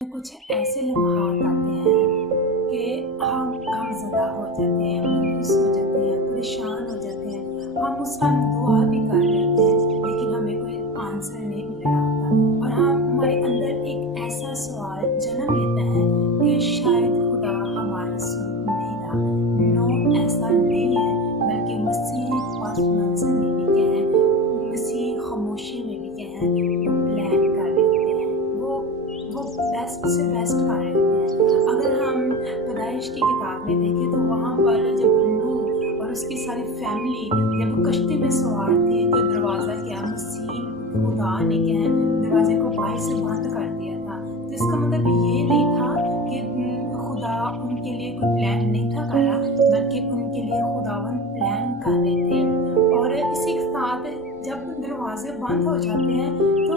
कुछ ऐसे लम्हात आते हैं कि हम गमज़दा हो जाते हैं, मायूस हो जाते हैं, परेशान हो जाते हैं। हम उस टाइम दुआ भी कर रहे होते हैं, लेकिन हमें कोई आंसर नहीं मिल रहा होता और हमारे अंदर एक ऐसा सवाल जन्म लेता है कि शायद खुदा हमारी सुन नहीं रहा। नो, ऐसा नहीं है, बल्कि मसीह पास मंज़िल में भी क्या है, मसीह खामोशी में भी क्या है, वो प्लान कर रहे होते हैं, वो बेस्ट से बेस्ट कर रहे होते हैं। अगर हम पैदाइश की किताब में देखें तो वहाँ पर जब नूह और उसकी सारी फैमिली जब वो कश्ती में सवार थे तो दरवाज़ा क्या, मसीह खुदा ने क्या है दरवाजे को बाहर से बंद कर दिया था। तो इसका मतलब ये नहीं था कि खुदा उनके लिए कोई प्लान नहीं था कर रहा, बल्कि उनके लिए खुदावन प्लान कर रहे थे। और इसी के साथ जब दरवाजे बंद हो जाते हैं तो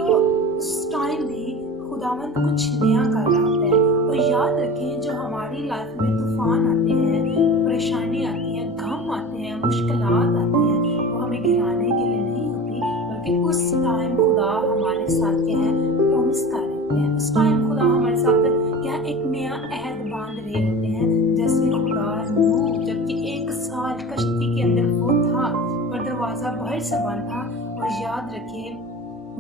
उस टाइम भी खुदावंद कुछ नया कर रहा होता है। और याद रखें, जो हमारी लाइफ में तूफान आते हैं, परेशानी आती है, गम आते हैं, मुश्किलात आती हैं, वो हमें गिराने के लिए नहीं होती, बल्कि उस टाइम खुदा हमारे साथ क्या है प्रॉमिस कर रहे होते हैं। उस टाइम खुदा हमारे साथ क्या एक नया अहद बांध रहे होते हैं। जैसे खुदा नूह जबकि 1 साल कश्ती के अंदर वो था और दरवाज़ा बाहर से बंद था। और याद रखें,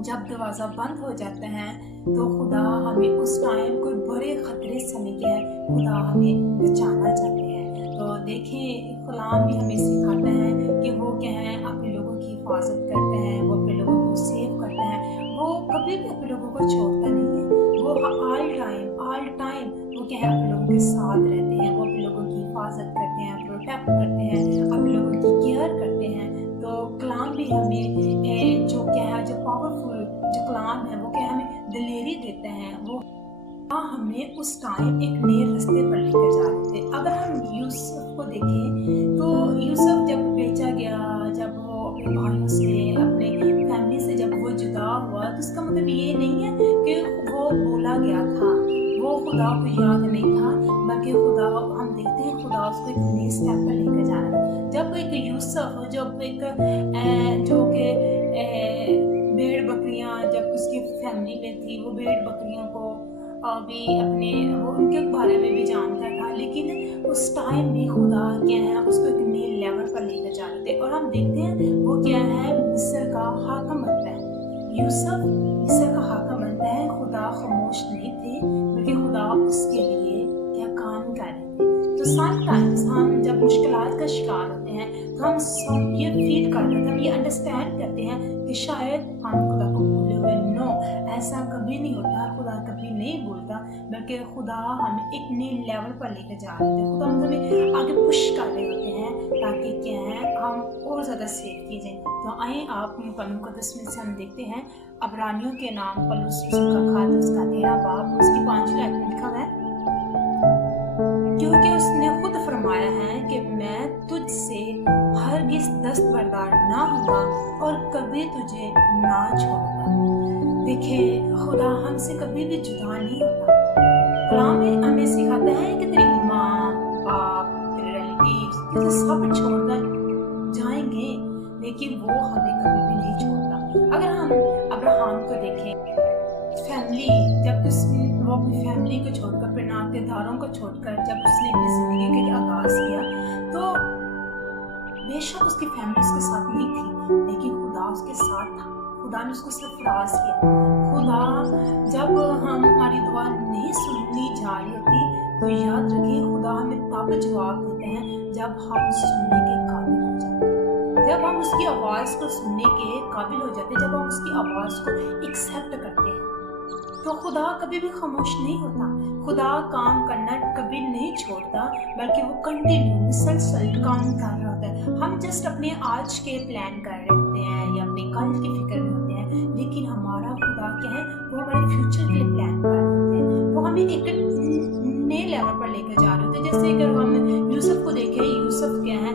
जब दरवाज़ा बंद हो जाता है तो खुदा हमें उस टाइम कोई बड़े ख़तरे से नहीं क्या है, खुदा हमें बचाना चाहते हैं। तो देखें, कलाम भी हमें सिखाता है कि वो क्या है अपने लोगों की हिफाजत करते हैं, वो अपने लोगों को सेव करते हैं, वो कभी भी अपने लोगों को छोड़ता नहीं है। वो ऑल टाइम वो क्या है अपने लोगों के साथ रहते हैं, वो अपने लोगों की हिफाजत करते हैं, प्रोटेक्ट करते हैं, अपने लोगों की केयर करते हैं। तो कलाम भी हमें जो क्या है, जो पावरफुल जो कलाम है वो क्या हमें दिलेरी देते हैं, वो हमें उस टाइम एक नए रास्ते पर लेकर जा रहे थे। अगर हम यूसुफ को देखें तो यूसुफ जब बेचा गया, जब वो अपने भाइयों से, अपने फैमिली से जब वो जुदा हुआ, तो इसका मतलब ये नहीं है कि वो बोला गया था, वो खुदा को याद नहीं था, बल्कि खुदा, हम देखते हैं खुदा उसको एक नए स्टेप पर लेकर जा रहा है। जब एक यूसुफ, जब एक जो कि भेड़ बकरियां जब उसकी फैमिली में थी, वो भेड़ बकरियों को भी अपने वो उनके बारे में भी जानता था, लेकिन उस टाइम भी खुदा क्या है उसको एक नए लेवल पर लेकर जा रहे थे। और हम देखते हैं वो क्या है मिस्र का हाकिम बनता है। यूसुफ मिस्र का हाकिम बनता है। खुदा खामोश नहीं थे, बल्कि खुदा उसके लिए क्या काम कर रहे थे। तो समटाइम्स हम जब मुश्किलात का शिकार होते हैं तो हम ये फील करते हैं, हम ये अंडरस्टैंड करते हैं कि शायद हम खुदा को भूले हुए। नो, ऐसा कभी नहीं होता। खुदा कभी नहीं भूलता, बल्कि खुदा हमें एक नए लेवल पर लेकर जा रहे थे। खुदा हमें आगे पुश कर रहे होते हैं ताकि क्या है हम और ज़्यादा सेफ की जाए। तो आइए आप मुकद्दस में से हम देखते हैं अबरानियों के नाम पौलुस का खत, उसका 13 बाब, उसकी 5 आयत में लिखा है, क्योंकि उसने खुद फरमाया है कि मैं तुझसे हरगिज़ दस्तबरदार ना होगा और कभी तुझे ना छोड़ूंगा। देखिए, खुदा हमसे कभी भी जुदा नहीं होता। कलाम में हमें सिखाता है कि तेरी माँ, बाप, तेरे रिलेटिव्स तुझे सब छोड़कर जाएंगे, लेकिन वो हमें कभी भी नहीं छोड़ता। अगर हम अब्राहम को देखें, फैमिली जब वो अपनी फैमिली को छोड़कर, अपने नातेदारों को छोड़कर जब उसने अपनी जिंदगी का आगाज किया, तो बेशक उसकी फैमिली उसके साथ नहीं थी, लेकिन खुदा उसके साथ था। खुदा ने उसको सरफराज किया। खुदा जब हमारी दुआ नहीं सुननी जा रही होती तो याद रखिए खुदा हमें तब जवाब देते हैं जब हम सुनने के काबिल हो जाते हैं, जब हम उसकी आवाज़ को सुनने के काबिल हो जाते हैं, जब हम उसकी आवाज़ को एक्सेप्ट करते हैं। तो खुदा कभी भी खामोश नहीं होता। खुदा काम करना कभी नहीं छोड़ता, बल्कि वो कंटिन्यू मुसलसल काम कर रहा होता है। हम जस्ट अपने आज के प्लान कर रहे होते हैं या अपने कल की फिक्र में होते हैं, लेकिन हमारा खुदा क्या है वो हमारे फ्यूचर के लिए प्लान कर रहे होते हैं। वो हमें एक नए लेवल पर लेकर जा रहे होते हैं। जैसे अगर हम यूसुफ को देखें, यूसुफ क्या है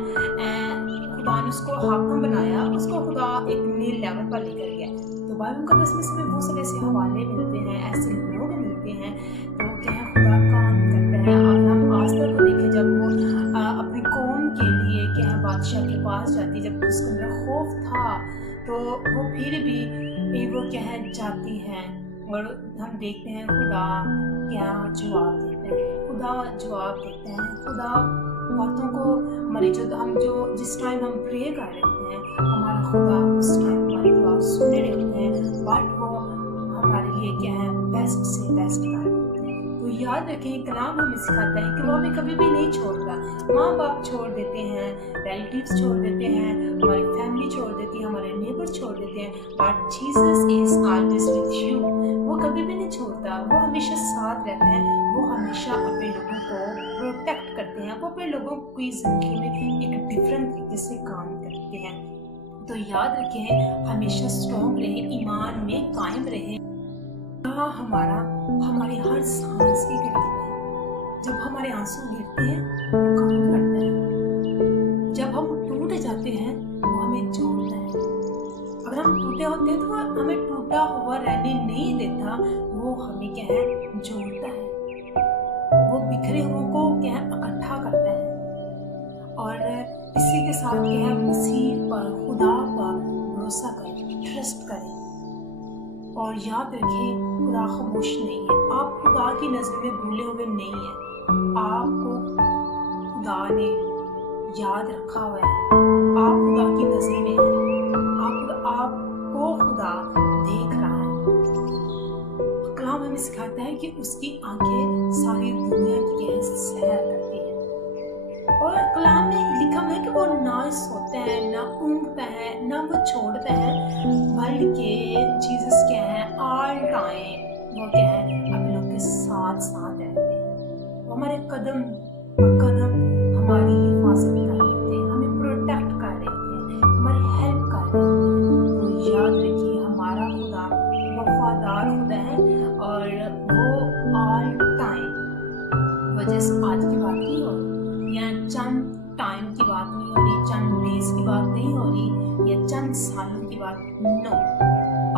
खुदा ने उसको हाकिम बनाया, उसको खुदा एक नए लेवल पर लेकर गया। तो बाइबल मुकद्दस में हमें बहुत सारे ऐसे हवाले मिलते हैं, ऐसे लोग मिलते हैं, तो क्या है खुदा काम करता है। अगर हम आस्था को देखें, जब वो अपनी कौम के लिए क्या है बादशाह के पास जाती, जब उसके अंदर खौफ था तो वो फिर भी वो क्या है जाती है और हम देखते हैं खुदा क्या जवाब देते हैं। खुदा जवाब देते हैं, खुदा बातों को हमारी जो जिस टाइम हम प्रे कर रहे होते हैं, हमारा खुदा उस टाइम हमारी दुआ सुन रहे होते हैं, बट वो हमारे लिए क्या है, बेस्ट से बेस्ट कर रहे होते हैं। तो याद रखें, कलाम हमें सिखाता है कि वो हमें कभी भी नहीं छोड़ता। माँ बाप छोड़ देते हैं, रिलेटिव्स छोड़ देते हैं, हमारी फैमिली छोड़ देती है, हमारे नेबर छोड़ देते हैं, but Jesus is always with you. वो कभी भी नहीं छोड़ता, वो हमेशा साथ रहता है, वो हमेशा अपने लोगों को प्रोटेक्ट करते हैं, वो अपने लोगों की जिंदगी में एक डिफरेंट तरीके से काम करते हैं। तो याद रखें, हमेशा स्ट्रॉन्ग रहे, ईमान में कायम रहे। हमारी हर सांस की गिरती है। जब हमारे आंसू गिरते हैं वो काम करता है। जब हम टूट जाते हैं वो हमें जोड़ता है। अगर हम टूटे होते हैं तो वो हमें टूटा हुआ रहने नहीं देता, वो हमें क्या है, जोड़ता है। वो बिखरे हुए को क्या है, इकट्ठा करता है। और इसी के साथ क्या है, मसीह पर, खुदा पर भरोसा करें, ट्रस्ट करें। और याद रखें, खुदा खामोश नहीं है। आप खुदा की नज़र में भूले हुए नहीं हैं। आपको खुदा ने याद रखा हुआ है। आप खुदा की नज़र में हैं। आपको खुदा देख रहा है। कलाम हमें सिखाता है कि उसकी आंखें सारी दुनिया की सैर करती हैं। और कलाम में लिखा है कि वो ना सोता है, ना ऊँघता है, ना वो छोड़ता है, बल्कि जीसस क्या है, ऑल टाइम वो क्या है, अपने लोग के साथ साथ रहते हैं। वो हमारे कदम कदम हमारी हिफाजत कर रहे थे, हमें प्रोटेक्ट कर रहे थे, हमारी हेल्प कर रहे थे। तो याद रखिए, हमारा खुदा वफादार खुदा है और वो ऑल टाइम, वजह से आज की बात नहीं हो रही, या चंद टाइम की बात नहीं हो रही, चंद डेज की बात नहीं हो रही, या चंद सालों की बात, नो,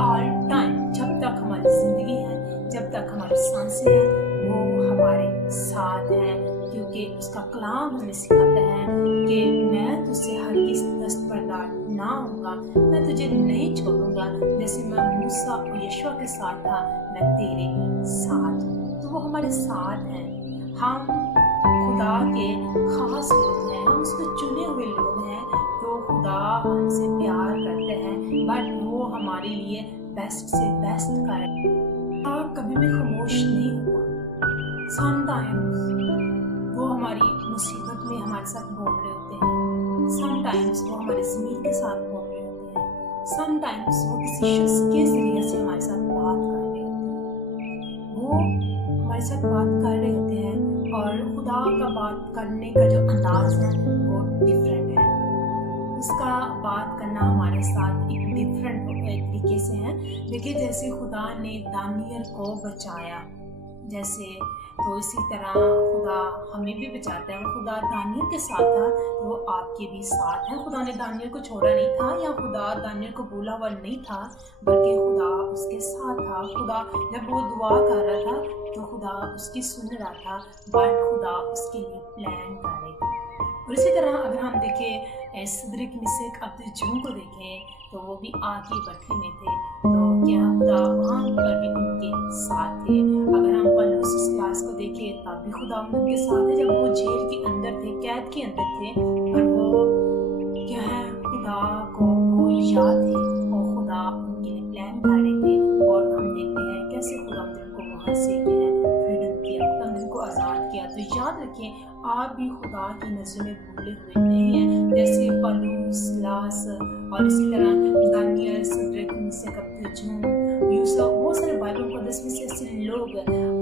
ऑल टाइम। जब तक हमारी जिंदगी है, जब तक हमारी सांसें हैं, वो हमारे साथ है। क्योंकि उसका कलाम हमें सिखाता है कि मैं तुझसे हरगिज़ दस्तबरदार ना होऊंगा, मैं तुझे नहीं छोड़ूंगा। जैसे मैं मूसा और यशुआ के साथ था, मैं तेरे साथ हूँ। तो वो हमारे साथ हैं। हम खुदा के खास लोग हैं, हम उसके चुने हुए लोग हैं। तो खुदा हमसे प्यार करते हैं, बट वो हमारे लिए बेस्ट से बेस्ट करे। आप कभी भी खामोश नहीं होगा। समटाइम्स वो हमारी मुसीबत में हमारे साथ बोल रहे होते हैं, समटाइम्स वो हमारे ज़मीर के साथ बोल रहे होते हैं, समटाइम्स वो किसी शख्स के ज़रिए से हमारे साथ बात कर रहे होते हैं। वो हमारे साथ बात कर रहे होते हैं, और खुदा का बात करने का जो अंदाज है वो डिफरेंट है। उसका बात करना हमारे साथ एक डिफरेंट तरीके से है। देखिए, जैसे खुदा ने दानियल को बचाया, जैसे तो इसी तरह खुदा हमें भी बचाता है। वो खुदा दानियल के साथ था, तो वो आपके भी साथ है। खुदा ने दानियल को छोड़ा नहीं था, या खुदा दानियल को भूला हुआ नहीं था, बल्कि खुदा उसके साथ था। खुदा जब वो दुआ कर रहा था तो खुदा उसकी सुन रहा था, बट खुदा उसके लिए प्लान कर रहे थे। और इसी तरह अगर हम देखें सदरक मिशक अबेदनगो को देखें, तो वो भी आग की भट्ठी में थे, तो क्या खुदा वहाँ पर भी उनके साथ थे। अगर हम पौलुस सिलास को देखें, तब भी खुदा उनके साथ है। जब वो जेल के अंदर थे, कैद के अंदर थे, पर वो क्या है, खुदा को वो याद थे और खुदा उनके लिए प्लान कर रहे थे। और हम देखते हैं कैसे खुदा उनको वहाँ से क्या है फ्रीडम किया, खुदा उनको आज़ाद किया। तो याद रखें, आप भी खुदा की नज़र में भूले हुए नहीं हैं। जैसे पौलुस सिलास और इसी तरह दानियल, सदरक मिशक अबेदनगो, यूसुफ, बहुत सारे बाइबल मुक़द्दस में से ऐसे लोग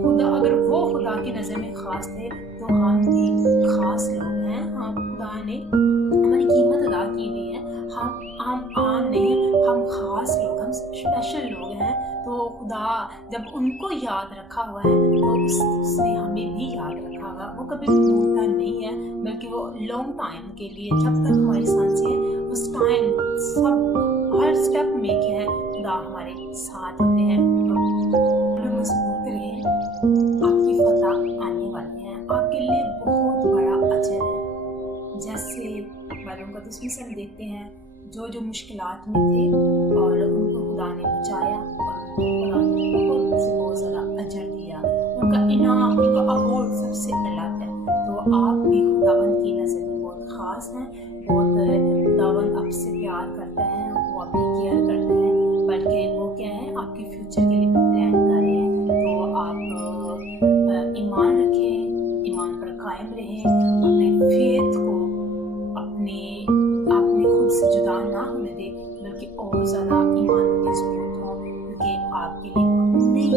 खुदा, अगर वो खुदा की नज़र में खास थे, तो हम भी खास लोग हैं। हम खुदा ने हमारी कीमत अदा की हुई है। हम आम नहीं, हम खास लोग, हम स्पेशल लोग हैं। तो खुदा जब उनको याद रखा हुआ है, तो उसने हमें भी याद रखा होगा। वो कभी भूलता नहीं है, बल्कि वो लॉन्ग टाइम के लिए, जब तक हमारी सांसें हैं, उस टाइम सब हर स्टेप में क्या है, खुदा हमारे साथ होते हैं। मजबूत रहे, आपकी फतह आने वाली है, आपके लिए बहुत बड़ा अजर है। जैसे बाइबल मुक़द्दस में हम देखते हैं, जो मुश्किलात में थे और उनको खुदा ने बचाया, और खुदा ने बहुत इनाम, इनका अवार्ड सबसे अलग है। तो आप भी खुदावंद की नज़र में बहुत ख़ास हैं, बहुत खुदावंद आपसे प्यार करता है, वो आपकी केयर करता है, बल्कि वो क्या है आपके फ्यूचर के लिए प्लान कर रहे हैं। तो आप ईमान रखें, ईमान पर कायम रहें, अपने फेथ को अपने अपने खुद से जुदा ना होने दें, बल्कि और ज़्यादा ईमान में मजबूत हों, क्योंकि आपके लिए नई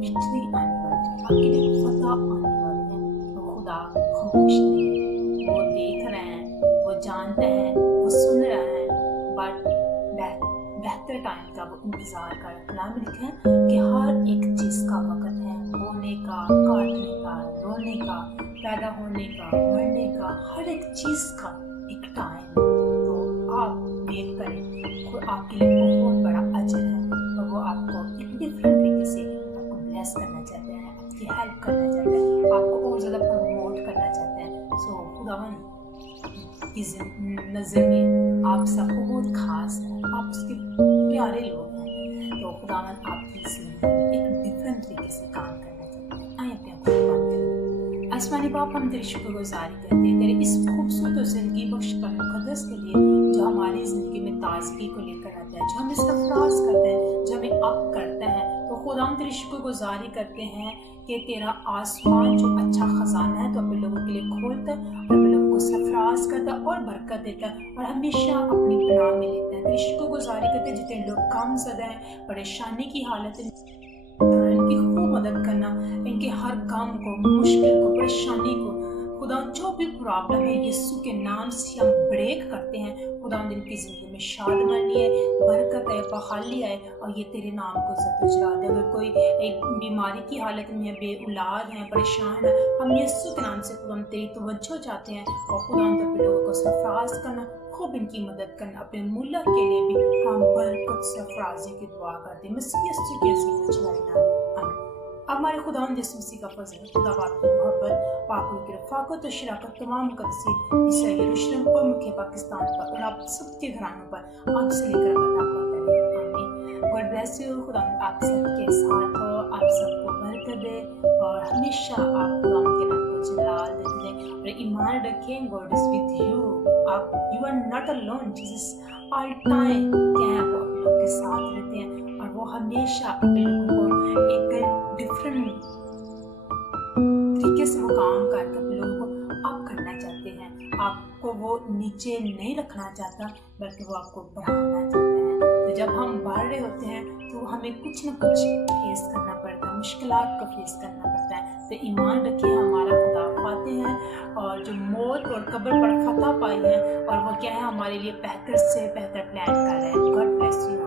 विक्ट्री आने वाली है, आपके लिए फतह आने वाली है। तो खुदा खामोश नहीं है, वो देख रहे हैं, वो जानते हैं, वो सुन रहे हैं, बट बेहतर टाइम का वो इंतज़ार कर। कलाम में लिखा है कि हर एक चीज़ का वक़्त है, बोने का, काटने का, रोने का, पैदा होने का, मरने का, हर एक चीज़ का एक टाइम है। तो आप वेट करें, वो आपके लिए बहुत बड़ा अजर है, और वो आपको एक डिफरेंट तरीके से आपको ब्लेस करना चाहते हैं, आपकी हेल्प करना चाहते हैं, आपको और ज़्यादा प्रमोट करना चाहते हैं। सो खुदावंद की नज़र में आप सब बहुत ख़ास हैं, आप उसके प्यारे लोग हैं। तो खुदावंद आपकी ज़िंदगी में एक डिफरेंट तरीके से काम करना चाहते हैं। आइए अपने आप को बात करें। आसमानी बाप, हम तेरी शुक्रगुजारी करते हैं तेरे इस खूबसूरत ज़िंदगी बख्श पर मुक़द्दस के लिए, जो हमारी ज़िंदगी में ताज़गी को लेकर आता है, जो हमें सरफराज करता है, जो हमें अप करता है। तो खुदा हम तेरी शुक्रगुजारी करते हैं कि तेरा आसमान जो अच्छा ख़जाना है तो अपने लोगों के लिए खोलता है, और अपने लोगों को सरफराज करता है और बरकत देता है, और हमेशा अपनी पनाह में लेता है। तेरी शुक्रगुजारी करते हैं जितने लोग कम ज़्यादा हैं, परेशानी की हालत में, इनकी खूब मदद करना, इनके हर काम को, मुश्किल को, परेशानी को, खुदा जो भी प्रॉब्लम है यीशु के नाम से हम ब्रेक करते हैं। खुदा इनकी ज़िंदगी में शादमानी है, बरकत है, बहाली आए, और ये तेरे नाम को ज़्यादा दे। अगर कोई एक बीमारी की हालत में है, बेऔलाद है, परेशान है, हम यीशु के नाम से खुदा तेरी तवज्जो चाहते हैं, और खुदा अपने लोगों को सरफराज करना, खूब इनकी मदद करना। अपने मुल्क के लिए भी हम बरकत सरफराजी की दुआ करते हैं, मसीह यीशु के नाम। अब हमारे खुदा यीशु मसीह का फजल, खुदा बाप की मोहब्बत, पाकुल की रफ़ाक़त और शराकत तमाम मुक़द्दसी ईसा यरूशलेम पर, मुख्य पाकिस्तान पर, और आप सबके घरानों पर आपसे लेकर अता होता रहे। आमीन। God bless you. खुदा आप सबके साथ हो, आप सबको बरकत दे, और हमेशा आप खुदा के नाम को जलाल देते रहें, और ईमान रखें, गॉड इज़ विद यू। आप you are not alone. Jesus all time क्या है, वो आप लोग के साथ रहते हैं, और वो हमेशा अपने लोगों को एक डिफरेंट तरीके से वो काम करके अपने लोगों को अप करना चाहते हैं। आपको वो नीचे नहीं रखना चाहता, बल्कि वो आपको बढ़ाना चाहता है। तो जब हम बढ़ रहे होते हैं तो हमें कुछ ना कुछ फेस करना पड़ता है, मुश्किलात को फेस करना पड़ता है। तो ईमान रखिए, हमारा खुदा पाते हैं, और जो मौत और कब्र पर फतह पाई है, और वो क्या है हमारे लिए बेहतर से बेहतर प्लान कर रहे हैं। God bless you.